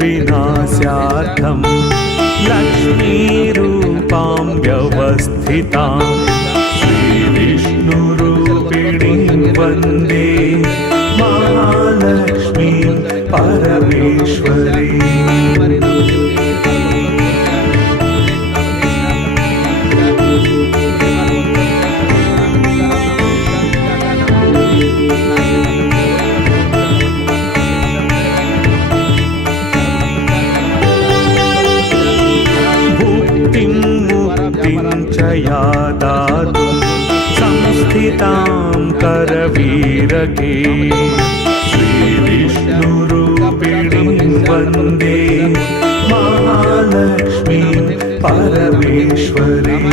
विनाशार्थं लक्ष्मीरूपां व्यवस्थितां श्रीविष्णुरूपिणीं वन्दे महालक्ष्मीं परमेश्वरीं। या दातुं संस्थितां करवीरके श्रीविष्णुरूपिणीं वन्दे महालक्ष्मीं परमेश्वरीं।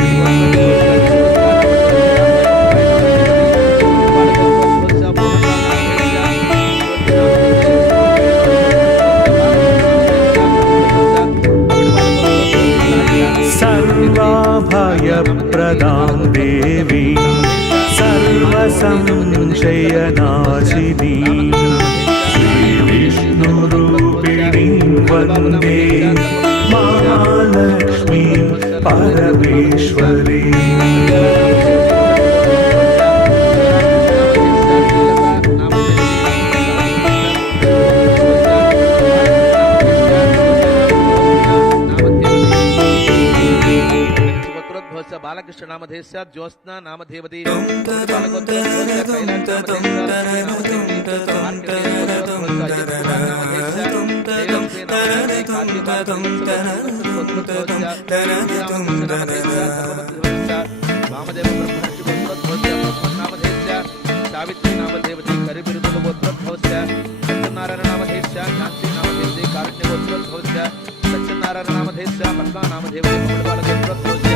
सर्वभयप्रदां देवीं सर्वसंशयनाशिनीं श्रीविष्णुरूपिणीं वन्दे महालक्ष्मीं परमेश्वरीं। बालकृष्ण नामधेयस्य ज्योत्स्ना नामधेवती सावित्री नामधेवती करिबिरुदुल गोत्रोद्भवस्य सत्यनारायण नामधेयस्य झांसी नामधेवती कारुण्य गोत्रोद्भवस्य सत्यनारायण नामधेयस्य पद्मा नामधेवती मंगलबाल गोत्रोद्भवस्य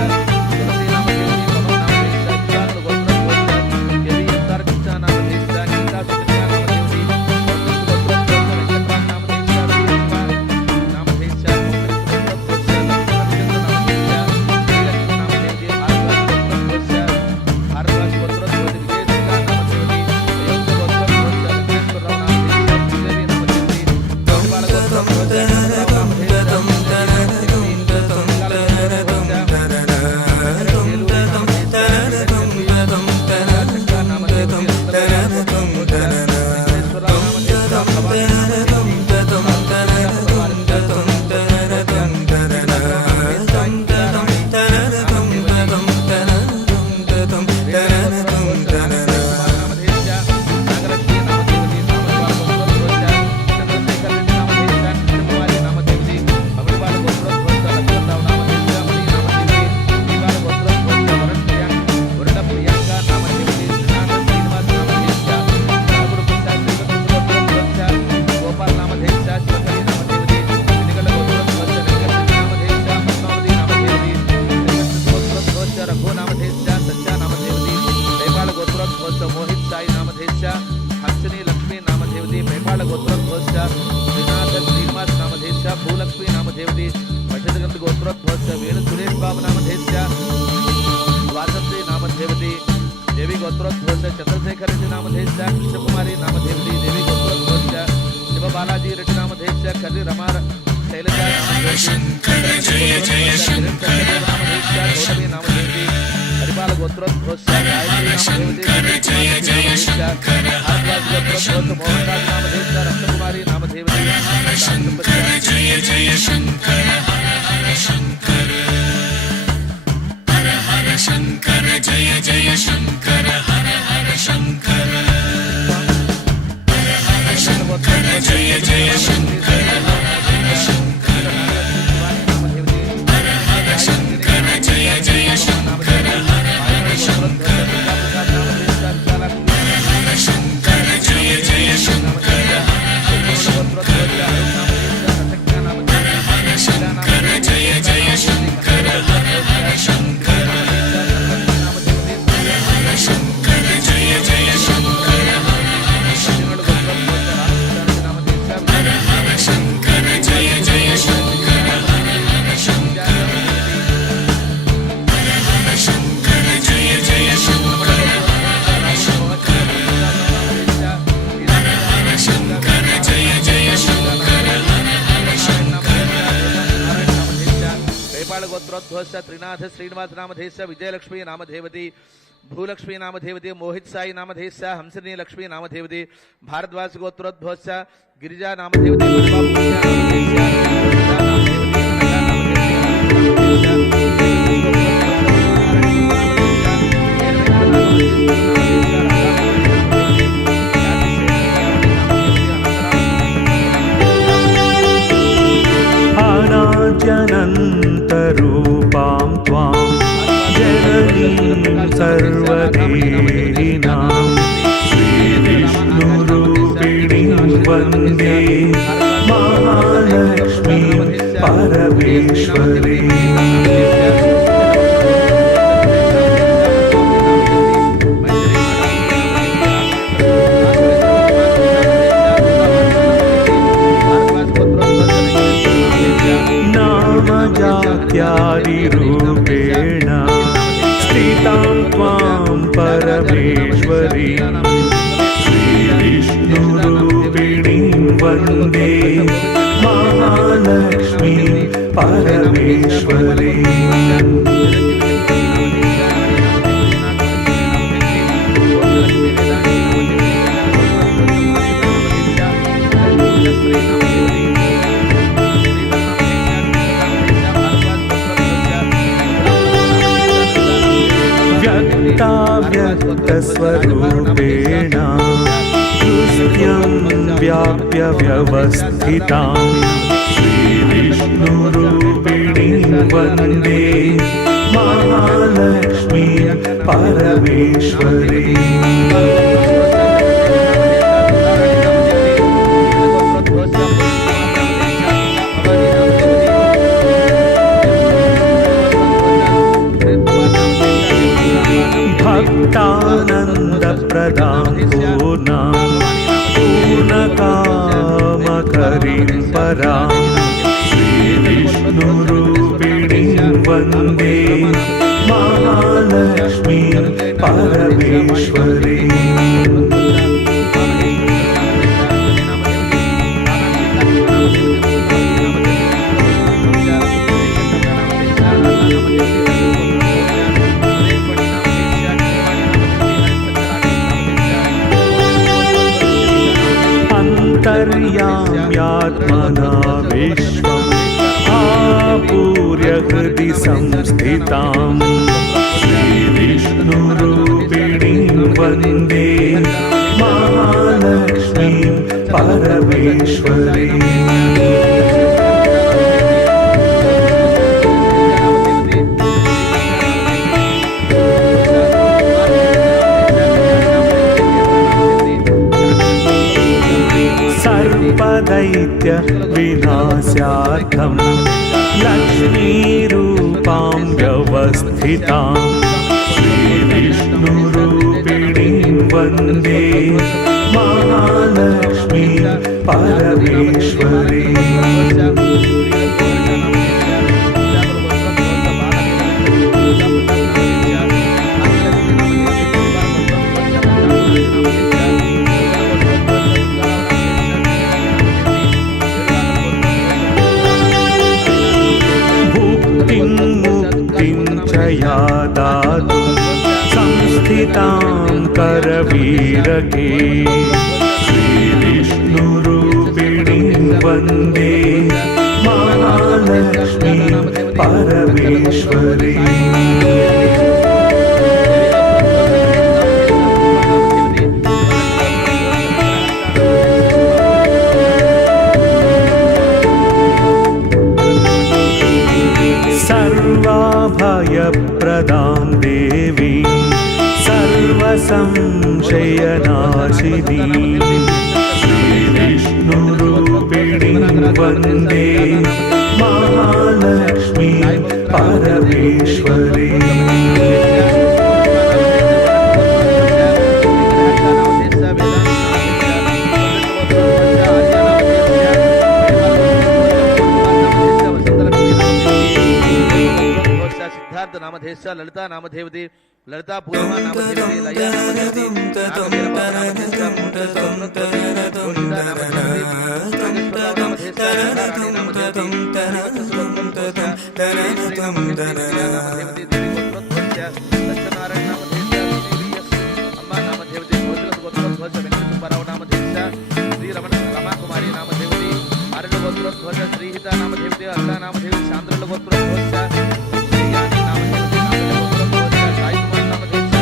चंद्रशेखर रेड्डी नामधेयस्य कृष्णकुमारी नामधेवती देवी गोत्रोद्भवस्य शिव बालाजी रेड्डी नामधेयस्य करी रमार शैलजा शंकर जय जय शंकर गौतमी नामधेवती हरिपाल गोत्रोद्भवस्य शंकर जय जय शंकर मोहनराज नामधेयस्य रत्नकुमारी नामधेवती शंकर जय जय शंकर हर हर शंकर हर हर शंकर जय जय शंकर हर हर शंकर हर हर शंकर जय जय शंकर हर हर शंकर हर हर शंकर जय जय शंकर हर हर शंकर हर हर शंकर जय जय शंकर हर हर शंकर हर हर शंकर जय जय शंकर हर हर शंकर शंकर जय जय शंकर हर हर शंकर हर हर शंकर जय जय शंकर हर हर शंकर हर हर शंकर जय जय शंकर हर हर शंकर हर हर शंकर जय जय शंकर हर हर गोत्रोद्भवस्य त्रिनाथ श्रीनिवास नामधेयस्य विजयलक्ष्मी नामधेवती भूलक्ष्मी नामधेवती मोहित साई नामधेयस्य हंसिनी लक्ष्मी नामधेवती भारद्वाज गोत्रोद्भवस्य गिरिजा नामधेवती अनाद्यनन्तरूपां त्वां जननीं सर्वदेहिनां श्रीविष्णुरूपिणीं वन्दे महालक्ष्मीं परमेश्वरीम्। जात्यादिरूपेण स्थितां त्वां परमेश्वरीं श्रीविष्णुरूपिणीं वन्दे महालक्ष्मीं परमेश्वरीम्। व्यक्तस्वरूपेण हृदयं व्याप्य व्यवस्थितां श्रीविष्णुरूपिणीं वन्दे महालक्ष्मीं परमेश्वरीम्। भक्तानन्दप्रदां पूर्णां पूर्णकामकरीं परां श्रीविष्णुरूपिणीं वन्दे महालक्ष्मीं परमेश्वरीम्। आत्मना विश्वम् आपूर्य हृदि संस्थितां श्रीविष्णुरूपिणीं वन्दे महालक्ष्मीं परमेश्वरीम्। दैत्य विनाशार्थं लक्ष्मीरूपां व्यवस्थितां श्रीविष्णुरूपिणीं वन्दे महालक्ष्मीं परमेश्वरीम्। दातुं संस्थितां करवीरके श्रीविष्णुरूपिणीं वन्दे महालक्ष्मीं परमेश्वरीम्। सर्वाभयप्रदां देवीं सर्वसंशयनाशिनीं श्रीविष्णुरूपिणीं वन्दे महालक्ष्मीं परमेश्वरीम्। नामधेयस्य ललिता नामधेवती ललिता पूर्णिमा नामधेवती लया नामधेवती नागभैरवा नामधेयस्य गोविंदा नामधेवती नामधेवती देवी गोत्रोद्भवस्य सत्यनारायण नामधेयस्य अम्मा नामधेवती गोत्रोद्भवस्य वेंकटसुब्बाराव नामधेयस्य श्रीरमण रमाकुमारी नामधेवती आरण्य गोत्रोद्भवस्य श्रीहिता नामधेवती अल्ला नामधेवती शांद्रल गोत्रोद्भवस्य श्रीयानी नामधेवती गोत्रोद्भवस्य साईकुमार नामधेयस्य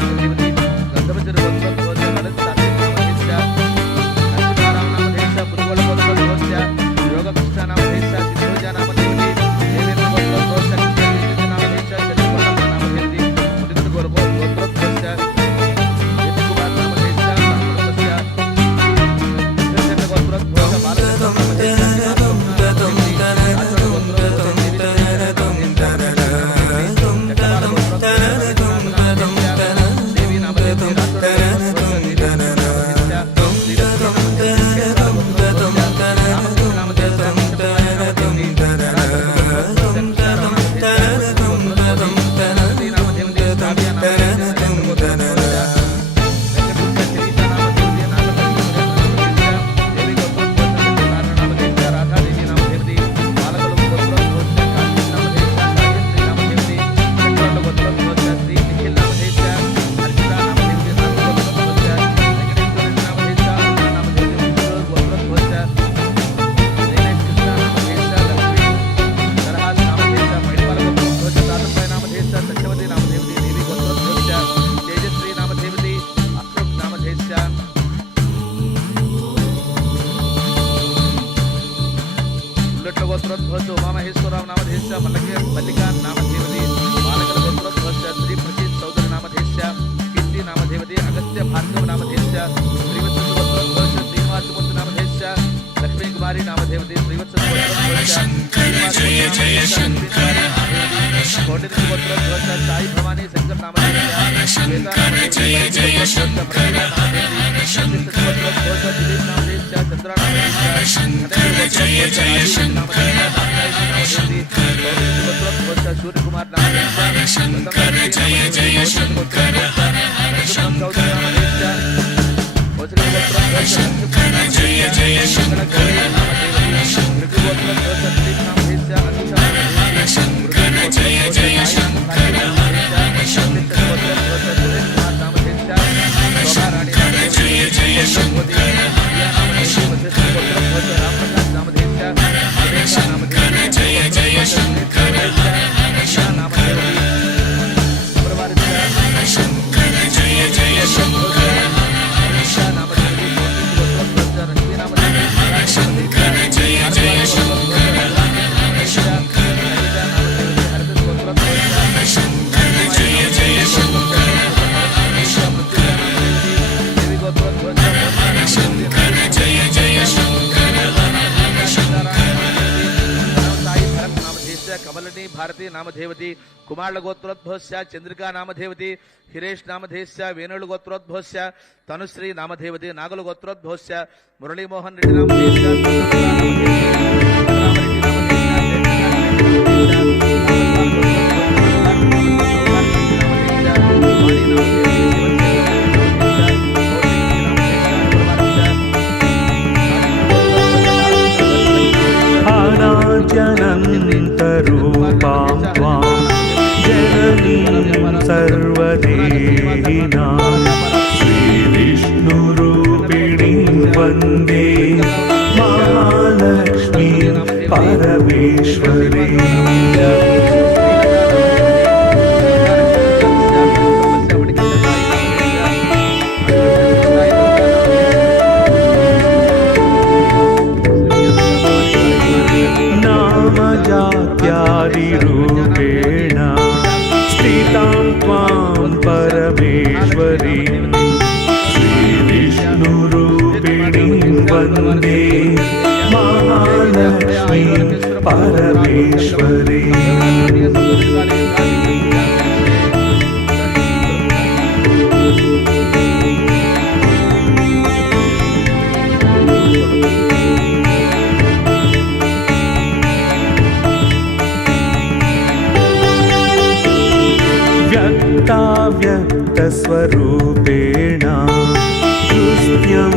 नामधेवती गंधवजर गोत्रोद्भवस्य ललित सात्विक नामधेयस्य नरसिंहाराव नामधेयस्य पुरुगोळ गोत्रोद्भवस्य योगकृष्ण नामधेयस्य सिद्धोजा नामधेवती देवेंद्र गोत्रोद्भवस्य कृष्ण नामधेयस्य चंद्रकोलम नामधेवती मुनिगुण गोत्रोद्भवस्य यतिकुमार नामधेयस्य नामधेयस्य कृष्ण गोत्रोद्भवस्य बालचंद्र गोत्रोद्भवस्य उमामहेश्वरराव नामधेयस्य मल्लिका नामधेवती बालकल गोत्रोद्भवस्य श्री प्रचित चौधरी नामधेयस्य कीर्ति नामधेवती अगस्त्य भार्गव नामधेयस्य श्रीवत्स गोत्रोद्भवस्य श्रीनिवासमूर्ति नामधेयस्य लक्ष्मी कुमारी नामधेवती श्रीवत्स गोत्रोद्भवस्य जय जय शंकर कोटिदेवी गोत्रोद्भवस्य साई भवानी शंकर नामधेयस्य जय जय शंकर गोत्रोद्भवस्य दिलीप नामधेयस्य चंद्रा नामधेयस्य जय जय शंकर सूर्य कुमार शंकर जय जय शंकर शंकर जय जय शंकर शंकर जय जय शंकर जय जय शंकर जय जय शंकर शंकर जय जय शंकर शंकर जय जय शंकर शंकर जय जय शंकर शंकर जय जय शंकर कमलिनी भारती नामधेवती कुमार गोत्रोद्भवस्य चंद्रिका नामधेवती हिरेश नामधेयस्य वेणुल गोत्रोद्भवस्य तनुश्री नामधेवती नागल गोत्रोद्भवस्य मुरलीमोहन रेड्डी अनाद्यनन्तरूपां त्वां जननीं सर्वदेहिनां श्रीविष्णुरूपिणीं वन्दे महालक्ष्मीं परमेश्वरीं रूपेण स्थितां त्वां परमेश्वरीं श्रीविष्णुरूपिणीं वन्दे महालक्ष्मीं परमेश्वरीं व्यक्तस्वरूपेण हृदयं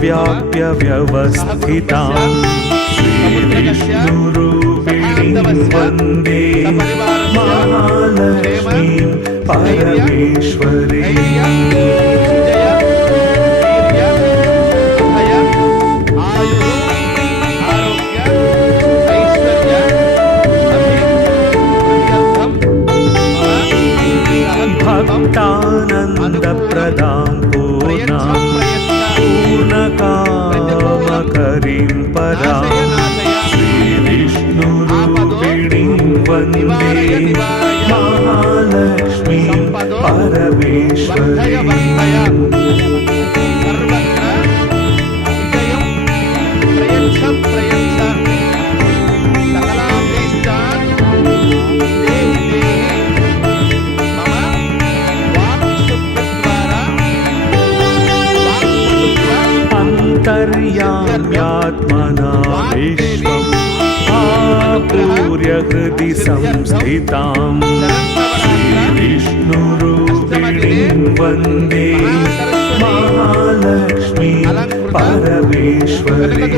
व्याप्य व्यवस्थितां श्रीविष्णुरूपिणीं वन्दे महालक्ष्मीं परमेश्वरी भक्तानन्दप्रदां पूर्णां पूर्णकामकरीं परां श्रीविष्णुरूपिणीं वन्दे महालक्ष्मीं परमेश्वरीं अंतर्याम्यात्मना विश्वम् आपूर्य हृदि संस्थितां श्रीविष्णुरूपिणीं वन्दे महालक्ष्मीं परमेश्वरीं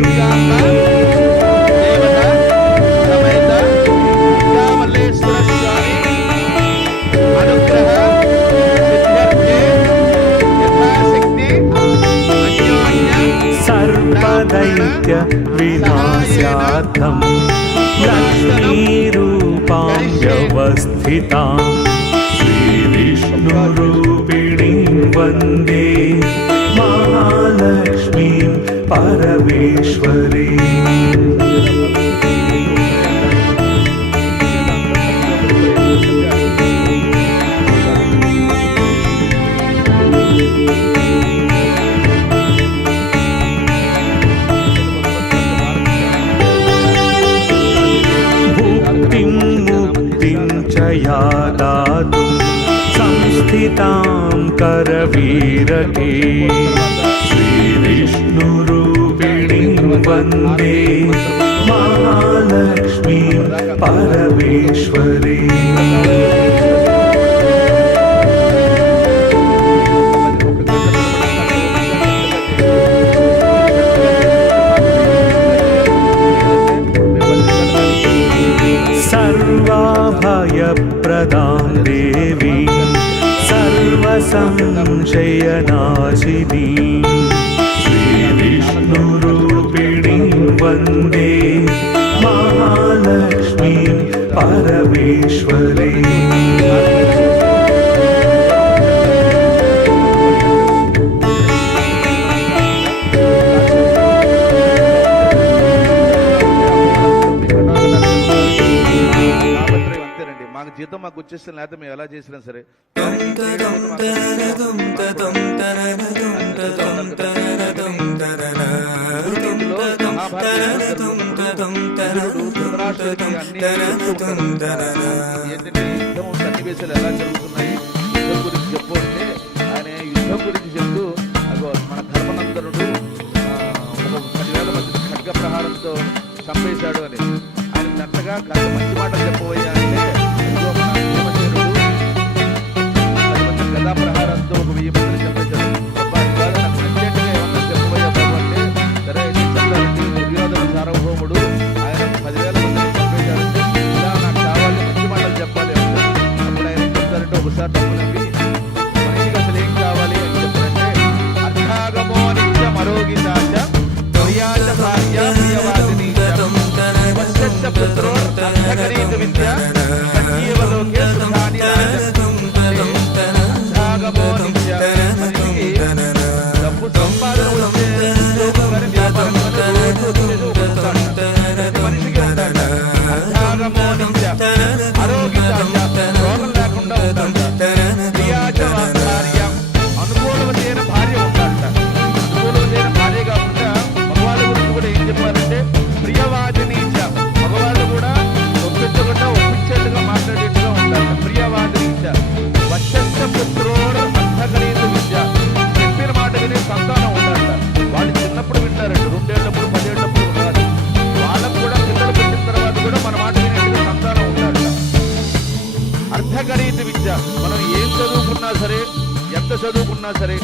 सर्वदैत्य विनाशार्थं लक्ष्मीरूपां व्यवस्थितां श्रीविष्णुरूपिणीं वन्दे महालक्ष्मीं परमेश्वरीं या दातुं संस्थितां करवीरके श्रीविष्णुरूपिणीं वन्दे महालक्ष्मीं परमेश्वरीं सर्वाभयप्रदां देवीं सर्वसंशयनाशिनीं श्रीविष्णुरूपिणीं वन्दे महालक्ष्मीं परमेश्वरीं జీతం మాకు వచ్చేసిన లేకపోతే మేము ఎలా చేసినా సరే యుద్ధం సన్నివేశాలు ఎలా జరుగుతున్నాయి యుద్ధం గురించి చెప్పు అంటే ఆయన యుద్ధం గురించి చెప్తూ మన ధర్మనందనుడు 10,000 మంది ఖడ్గ ప్రహారంతో చంపేశాడు అని ఆయన చక్కగా మంచి మాటలు చెప్పబోయా అంటే గదా ప్రహారంతో 1000 మందిని చంపేశాడు. నాకు ప్రత్యేకంగా ఏమన్నా చెప్పబోయా బాబు అంటే సరే చెప్తారండి దుర్యోధన సార్వభౌముడు ఆయన 10,000 మందిని చంపేశాడంటే ఇలా నాకు కావాలి మంచి మాటలు చెప్పాలి అంటే అప్పుడు ఆయన చెప్తారంటే ఒకసారి డబ్బు నవ్వి మనిషికి అసలు ఏం కావాలి అని చెప్పారంటే అర్థాగమో నిత్య మరోగితాచ ప్రియాచ భార్య ప్రియవాదిని పుత్రో అర్థకరీత విద్య సజీవలోకే సుఖాని డబ్బు సంపాదన వ్యాపారం మనిషికి ఆరోగ్య రోగం లేకుండా ఉంటాడ భార్య అనుకూలమైన భార్య ఉంటాడట అనుకూలమైన భార్య కాకుండా మగవాళ్ళ గురించి కూడా ఏం చెప్పారంటే ప్రియవాదిని మగవాళ్ళు కూడా ఒప్పించకుండా ఒప్పించేట్టుగా మాట్లాడేట్టుగా ఉంటారు ప్రియవాదిని వశస్య పుత్రోడు అర్థకరీత విద్య చెప్పిన మాట వినే సంతానం ఉండాలట వాళ్ళు చిన్నప్పుడు వింటారండి 2 ఏళ్ళప్పుడు 10 ఏళ్ళప్పుడు ఉన్నారు వాళ్ళకు కూడా పిల్లలు పెట్టిన తర్వాత కూడా మన మాట వినేట్టుగా సంతానం ఉండాలట అర్థకరీత విద్య మనం ఏం చదువుకున్నా సరే ఎంత చదువుకున్నా సరే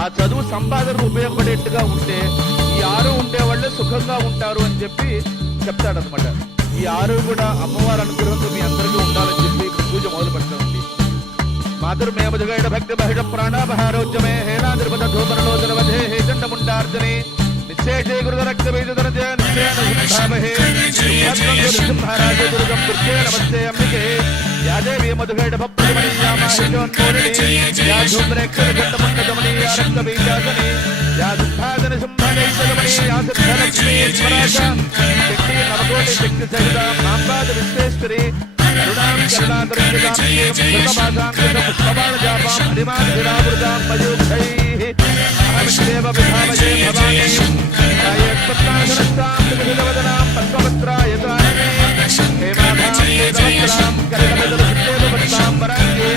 ఆ చదువు సంపాదనకు ఉపయోగపడేట్టుగా ఉంటే ఈ 6 ఉండే వాళ్ళే సుఖంగా ఉంటారు అని చెప్పి చెప్తాడనమాట ఈ 6 కూడా అమ్మవారి అనుగ్రహంతో మీ అందరికీ ఉండాలని చెప్పి పూజ మొదలు పెడతామండి. మాతృమే మధుగైడ భక్తి బహిడ ప్రాణాపహారోజ్యమే హేనాదిర్పద ధూమరలోచనవధే హే చండముండార్జనే నిశ్చేషే గురుదరక్త బీజధనజ నిశ్చేన సుధామహే నృసింహారాజే దుర్గం దుర్గే నమస్తే అంబికే యా దేవీ మధుగైడ భక్తిమణీయామాహిజోన్మోహిని యా ధూమ్రేక్షణ చండముండగమణీయా రక్తబీజాసనే యా సింహాసన సింహనైషగమణి యా సిద్ధలక్ష్మీ స్వరాజ శక్తి నవకోటి శక్తి సహిత మాంబాద విశ్వేశ్వరి కరుణాం కరుణాకరుణితాం కృతపాశాంకృత పుష్పబాణజాపాం హరిమాధిరావృతాం మయూఖైః అహమిదేవ విభావయే భవానీ రాయేత్పత్తాసనస్తాం త్రిభుజవదనాం పద్మపత్రాయతానే హేమాభాం వేదవస్త్రాం కరికమదలసుదేవపత్తాం వరాంగే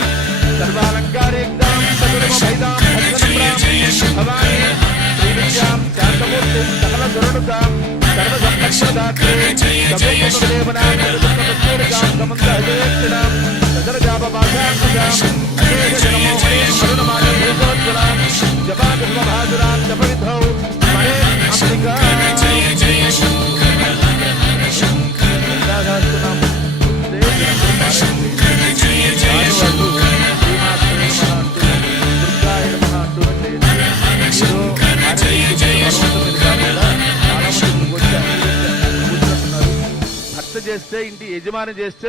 సర్వాలంకారేక్తాం సగుణమభైదాం భద్రనమ్రాం భవానీ శ్రీవిద్యాం శాంతమూర్తిం సకలసురణుతాం సర్వసంపత్ప్రదాత్రే సగుణమదేవనాం సగుణమత్యేరకాం సమంతహజయేక్షణాం సదరజాపపాశాంకుశాం అశేషజనమోహనీం కరుణమానం భూతోజ్వలాం జపాకుసుమభాసురాం జపవిధౌ స్మరేన్ అంబికా జయ జయ శంకర శంకర గంగాధాస్తునాం శంకర జయ జయ శంకర భర్త చేస్తే ఇంటి యజమాని చేస్తే